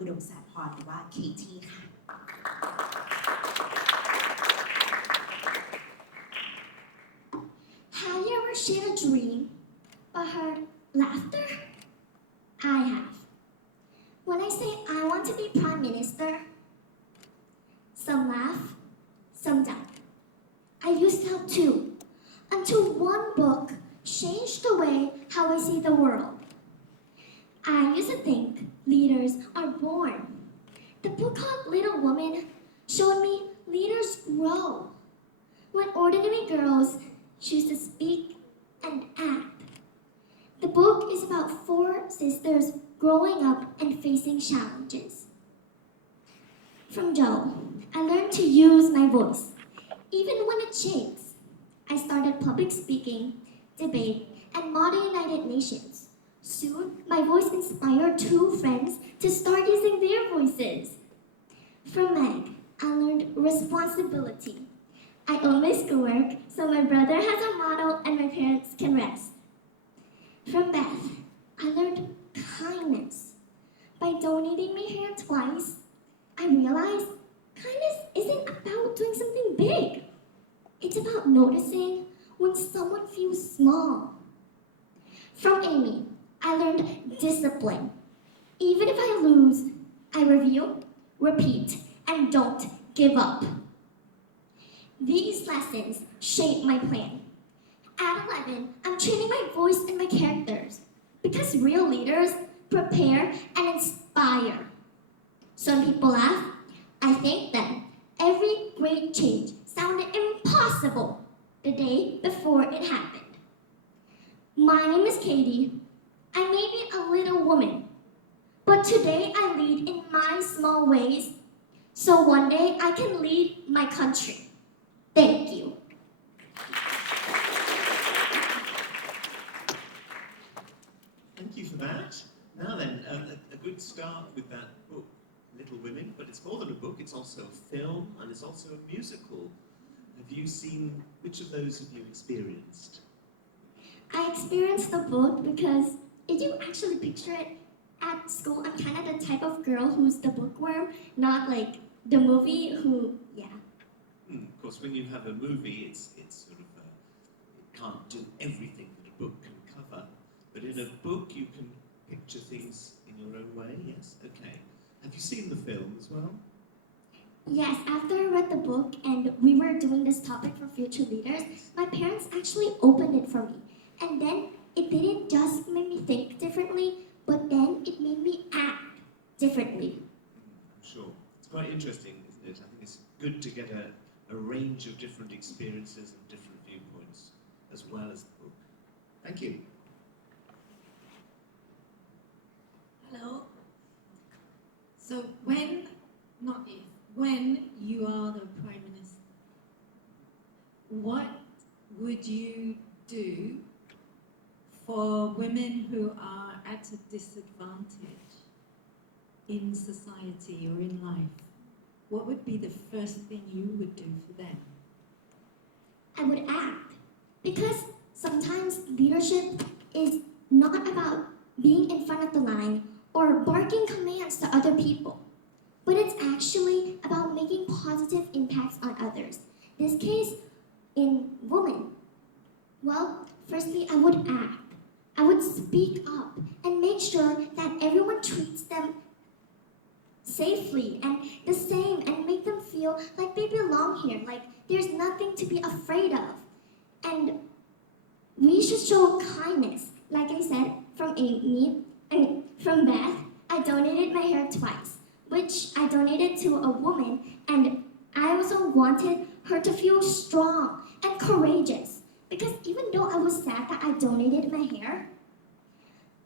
อุดมศาสตร์พรหรือว่าเคที่ค่ะ Have you ever shared a dream but heard laughter? I have. When I say I want to be Prime Minister, some laugh, some don't. I used to have too, until one book changed the way how I see the world. I used to think leaders are born. The book called Little Woman showed me leaders grow when ordinary girls choose to speak and act. The book is about 4 sisters growing up and facing challenges. From Joe, I learned to use my voice, even when it shakes. I started public speaking, debate, and model United Nations. Soon, my voice inspired 2 friends to start using their voices. From Meg, I learned responsibility. I own my schoolwork, so my brother has a model and my parents can rest. From Beth, I learned kindness. By donating my hair twice, I realized kindness isn't about doing something big. It's about noticing when someone feels small. From Amy, I learned discipline. Even if I lose, I review, repeat, and don't give up. These lessons shape my plan. At 11, I'm training my voice and my characters because real leaders prepare and inspire. Some people laugh. I thank them. Every great change sounded impossible the day before it happened. My name is Katie. I may be a little woman, but today I lead in my small ways, so one day I can lead my country. Thank you. Thank you for that. Now then, a good start with that book, Little Women, but it's more than a book, it's also a film and it's also a musical. Have you seen, which of those have you experienced? I experienced the book because if you actually picture it at school, I'm kind of the type of girl who's the bookworm, not like the movie who, yeah. Of course, when you have a movie, it's sort of, it can't do everything that a book can cover, but in a book you can picture things in your own way, yes? Okay. Have you seen the film as well? Yes, after I read the book and we were doing this topic for future leaders, my parents actually opened it for me. And then it didn't just make me think differently, but then it made me act differently. I'm sure. It's quite interesting, isn't it? I think it's good to get a range of different experiences and different viewpoints, as well as the book. Thank you. Hello. So when you are the Prime Minister, what would you do for women who are at a disadvantage in society or in life? What would be the first thing you would do for them? I would act. Because sometimes leadership is not about being in front of the line or barking commands to other people, but it's actually about making positive impacts on others. This case, in women. Well, firstly, I would act. I would speak up and make sure that everyone treats them safely and the same and make them feel like they belong here, like there's nothing to be afraid of. And we should show kindness. Like I said, from Beth, I donated my hair twice, which I donated to a woman, and I also wanted her to feel strong and courageous. Because even though I was sad that I donated my hair,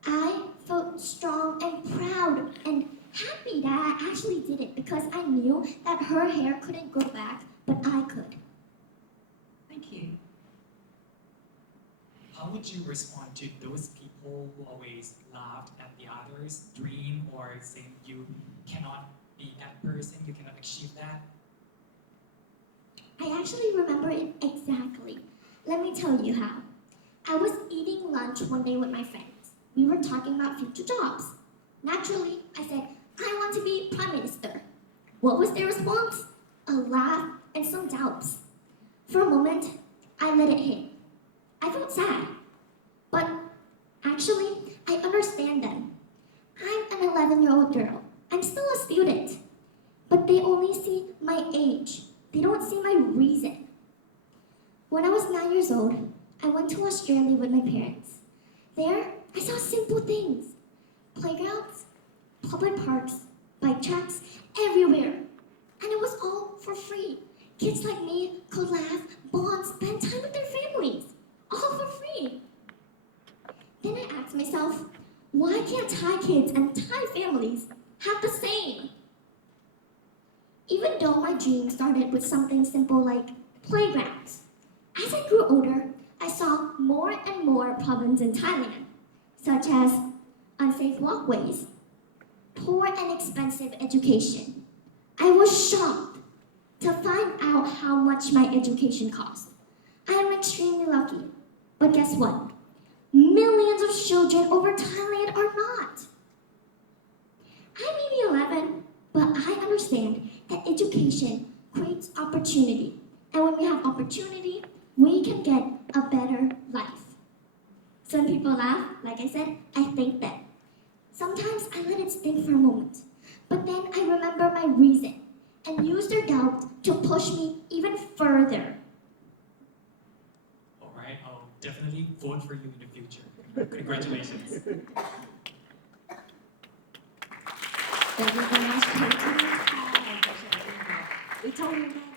I felt strong and proud and happy that I actually did it because I knew that her hair couldn't grow back, but I could. Thank you. How would you respond to those people who always laughed at the others' dream or saying you cannot be that person, you cannot achieve that? I actually remember it exactly. Let me tell you how. I was eating lunch one day with my friends. We were talking about future jobs. Naturally, I said, I want to be What was their response? A laugh and some doubts. For a moment, I let it hit. I felt sad. But actually, I understand them. I'm an 11-year-old girl. I'm still a student. But they only see my age. They don't see my reason. When I was 9 years old, I went to Australia with my parents. There, I saw simple things. Playgrounds, public parks, bike tracks, everywhere. And it was all for free. Kids like me could laugh, bond, spend time with their families. All for free. Then I asked myself, why can't Thai kids and Thai families have the same? Even though my dream started with something simple like playgrounds, as I grew older, I saw more and more problems in Thailand, such as unsafe walkways, poor and expensive education. I was shocked to find out how much my education cost. I am extremely lucky, but guess what? Millions of children over Thailand are not. I may be 11, but I understand that education creates opportunity. And when we have opportunity, we can get a better life. So when people laugh, like I said, I thank them. Sometimes I let it stink for a moment, but then I remember my reason and use their doubt to push me even further. All right, I'll definitely vote for you in the future. Congratulations. Thank you very much, Katie. We told you that